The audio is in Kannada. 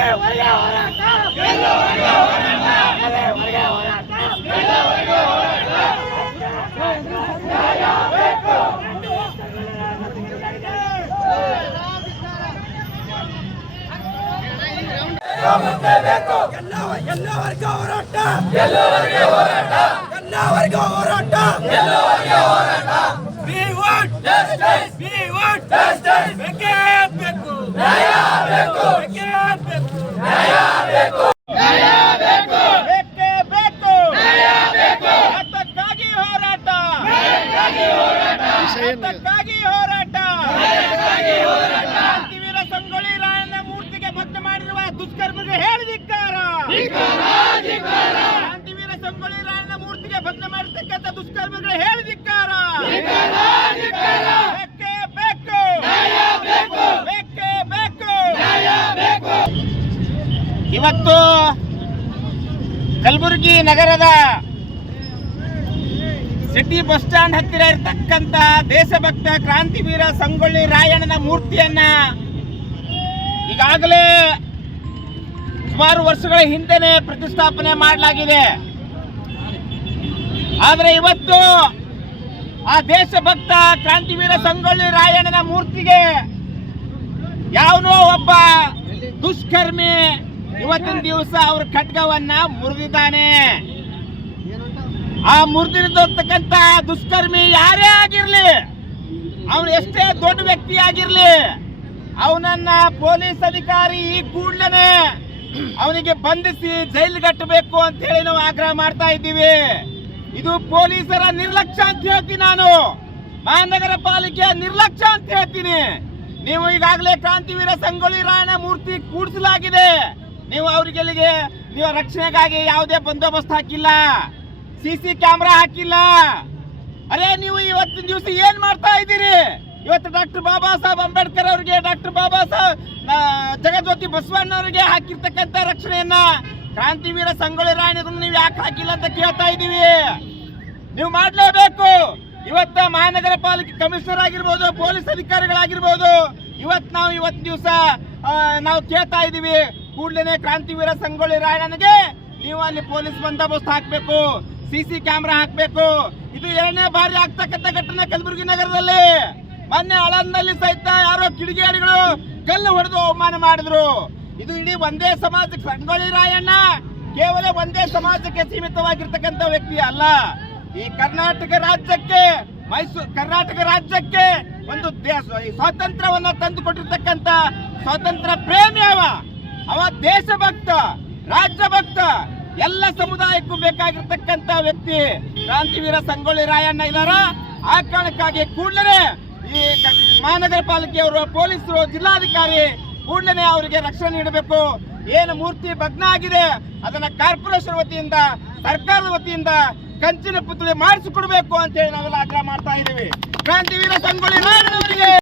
ಎಲ್ಲವರೆಗೂ ಹೋರಾಟ, ಎಲ್ಲವರೆಗೂ ಹೋರಾಟ, ಎಲ್ಲವರೆಗೂ ಹೋರಾಟ, ಎಲ್ಲವರೆಗೂ ಹೋರಾಟ. We want justice, we want justice. ಬೇಕೇ ಬೇಕು, ನ್ಯಾಯ ಬೇಕು, ಬೇಕೇ ಬೇಕು, ನ್ಯಾಯ ಬೇಕು, ನ್ಯಾಯ ಬೇಕು, ಬೇಕೇ ಬೇಕು, ನ್ಯಾಯ ಬೇಕು. ಅದಕ್ಕಾಗಿ ಹೋರಾಟ, ಅದಕ್ಕಾಗಿ ಹೋರಾಟ, ಅದಕ್ಕಾಗಿ ಹೋರಾಟ, ಅದಕ್ಕಾಗಿ ಹೋರಾಟ. ಕ್ರಾಂತಿವೀರ ಸಂಗೊಳ್ಳಿ ರಾಯಣ್ಣ ಮೂರ್ತಿಗೆ ಭಕ್ತ ಮಾಡಿರುವ ದುಷ್ಕರ್ಮಿಗೆ ಹೇಳಿದಿಕ್ಕಾರ. ಕ್ರಾಂತಿವೀರ ಸಂಗೊಳ್ಳಿ ರಾಯಣ್ಣ ಮೂರ್ತಿಗೆ ಭಗ್ನ ಮಾಡಿರ್ತಕ್ಕಂಥ ದುಷ್ಕರ್ಮಿಗಳು ಹೇಳಿದಿಕ್ಕಾರ. ಬೇಕೇ ಬೇಕು, ಬೇಕೇ ಬೇಕು. ಇವತ್ತು ಕಲಬುರಗಿ ನಗರದ ಸಿಟಿ ಬಸ್ ಸ್ಟ್ಯಾಂಡ್ ಹತ್ತಿರ ಇರತಕ್ಕಂತ ದೇಶಭಕ್ತ ಕ್ರಾಂತಿವೀರ ಸಂಗೊಳ್ಳಿ ರಾಯಣ್ಣನ ಮೂರ್ತಿಯನ್ನ ಈಗಾಗಲೇ ಸುಮಾರು ವರ್ಷಗಳ ಹಿಂದೆನೆ ಪ್ರತಿಷ್ಠಾಪನೆ ಮಾಡಲಾಗಿದೆ. ಆದರೆ ಇವತ್ತು ಆ ದೇಶಭಕ್ತ ಕ್ರಾಂತಿವೀರ ಸಂಗೊಳ್ಳಿ ರಾಯಣ್ಣನ ಮೂರ್ತಿಗೆ ಯಾವನೋ ಒಬ್ಬ ದುಷ್ಕರ್ಮಿ ಇವತ್ತಿನ ದಿವಸ ಅವ್ರ ಖಡ್ಗವನ್ನ ಮುರಿದಿದ್ದಾನೆ. ಆ ಮುರಿದಿರತಕ್ಕಂತ ದುಷ್ಕರ್ಮಿ ಯಾರೇ ಆಗಿರ್ಲಿ, ಅವನು ಎಷ್ಟೇ ದೊಡ್ಡ ವ್ಯಕ್ತಿ ಆಗಿರ್ಲಿ, ಅವನನ್ನ ಪೊಲೀಸ್ ಅಧಿಕಾರಿ ಈ ಕೂಡಲೇ ಅವನಿಗೆ ಬಂಧಿಸಿ ಜೈಲಿಗಟ್ಟಬೇಕು ಅಂತ ಹೇಳಿ ನಾವು ಆಗ್ರಹ ಮಾಡ್ತಾ ಇದ್ದೀವಿ. ಇದು ಪೊಲೀಸರ ನಿರ್ಲಕ್ಷ್ಯ ಅಂತ ಹೇಳ್ತೀನಿ, ನಾನು ಮಹಾನಗರ ಪಾಲಿಕೆಯ ನಿರ್ಲಕ್ಷ್ಯ ಅಂತ ಹೇಳ್ತೀನಿ. ನೀವು ಈಗಾಗಲೇ ಕ್ರಾಂತಿವೀರ ಸಂಗೊಳ್ಳಿ ರಾಯಣ್ಣ ಮೂರ್ತಿ ಕೂಡಿಸಲಾಗಿದೆ, ನೀವು ಅವರಿಗೆಲ್ಲಿಗೆ ನೀವು ರಕ್ಷಣೆಗಾಗಿ ಯಾವುದೇ ಬಂದೋಬಸ್ತ್ ಹಾಕಿಲ್ಲ, ಸಿಸಿ ಕ್ಯಾಮೆರಾ ಹಾಕಿಲ್ಲ. ಅರೆ ನೀವು ಇವತ್ತಿನ ದಿವಸ ಏನ್ ಮಾಡ್ತಾ ಇದ್ದೀರಿ? ಇವತ್ತು ಡಾಕ್ಟರ್ ಬಾಬಾ ಸಾಹೇಬ್ ಅಂಬೇಡ್ಕರ್ ಅವರಿಗೆ, ಡಾಕ್ಟರ್ ಬಾಬಾ ಸಾಹೇಬ್ ಜಗಜ್ಯೋತಿ ಬಸವಣ್ಣ ಅವರಿಗೆ ಹಾಕಿರ್ತಕ್ಕಂಥ ರಕ್ಷಣೆಯನ್ನ ಕ್ರಾಂತಿವೀರ ಸಂಗೊಳ್ಳಿ ರಾಯಣ್ಣಗೂ ನೀವು ಯಾಕೆ ಹಾಕಿಲ್ಲ ಅಂತ ಕೇಳ್ತಾ ಇದ್ದೀವಿ. ನೀವು ಮಾಡಲೇಬೇಕು. ಇವತ್ತ ಮಹಾನಗರ ಪಾಲಿಕೆ ಕಮಿಷನರ್ ಆಗಿರ್ಬೋದು, ಪೊಲೀಸ್ ಅಧಿಕಾರಿಗಳಾಗಿರ್ಬೋದು, ಇವತ್ತು ದಿವಸ ನಾವು ಕೇಳ್ತಾ ಇದ್ದೀವಿ, ಕೂಡಲೇ ಕ್ರಾಂತಿವೀರ ಸಂಗೊಳ್ಳಿ ರಾಯಣ್ಣನಿಗೆ ನೀವು ಅಲ್ಲಿ ಪೊಲೀಸ್ ಬಂದೋಬಸ್ತ್ ಹಾಕಬೇಕು, ಸಿಸಿ ಕ್ಯಾಮೆರಾ ಹಾಕಬೇಕು. ಇದು ಎರಡನೇ ಬಾರಿ ಆಗ್ತಕ್ಕಂಥ ಘಟನೆ ಕಲಬುರಗಿ ನಗರದಲ್ಲಿ. ಮೊನ್ನೆ ಆಳಂದಲ್ಲಿ ಸಹಿತ ಯಾರೋ ಕಿಡಿಗೇಡಿಗಳು ಕಲ್ಲು ಹೊಡೆದು ಅವಮಾನ ಮಾಡಿದ್ರು. ಇದು ಇಡೀ ಒಂದೇ ಸಮಾಜಕ್ಕೆ, ಸಂಗೊಳ್ಳಿ ರಾಯಣ್ಣ ಕೇವಲ ಒಂದೇ ಸಮಾಜಕ್ಕೆ ಸೀಮಿತವಾಗಿರ್ತಕ್ಕಂಥ ವ್ಯಕ್ತಿ ಅಲ್ಲ. ಈ ಕರ್ನಾಟಕ ರಾಜ್ಯಕ್ಕೆ ಒಂದು ಸ್ವಾತಂತ್ರ್ಯವನ್ನ ತಂದು ಕೊಟ್ಟಿರ್ತಕ್ಕಂಥ ಸ್ವಾತಂತ್ರ್ಯ ಪ್ರೇಮಿ ಅವ ದೇಶಭಕ್ತ, ರಾಜ್ಯಭಕ್ತ, ಎಲ್ಲ ಸಮುದಾಯಕ್ಕೂ ಬೇಕಾಗಿರ್ತಕ್ಕಂಥ ವ್ಯಕ್ತಿ ಕ್ರಾಂತಿವೀರ ಸಂಗೊಳ್ಳಿ ರಾಯಣ್ಣ ಇದಾರ. ಆ ಕಾರಣಕ್ಕಾಗಿ ಕೂಡಲೇ ಈ ಮಹಾನಗರ ಪಾಲಿಕೆಯವರು, ಪೊಲೀಸರು, ಜಿಲ್ಲಾಧಿಕಾರಿ ಕೂಡಲೇ ಅವರಿಗೆ ರಕ್ಷಣೆ ನೀಡಬೇಕು. ಏನು ಮೂರ್ತಿ ಭಗ್ನ ಆಗಿದೆ ಅದನ್ನ ಕಾರ್ಪೊರೇಷನ್ ವತಿಯಿಂದ, ಸರ್ಕಾರದ ವತಿಯಿಂದ ಕಂಚಿನ ಪುತ್ಥಳಿ ಮಾಡಿಸಿಕೊಡ್ಬೇಕು ಅಂತ ಹೇಳಿ ನಾವೆಲ್ಲ ಆಗ್ರಹ ಮಾಡ್ತಾ ಇದ್ದೀವಿ. ಕ್ರಾಂತಿವೀರ ಸಂಗೊಳ್ಳಿ ರಾಯಣ್ಣನವರಿಗೆ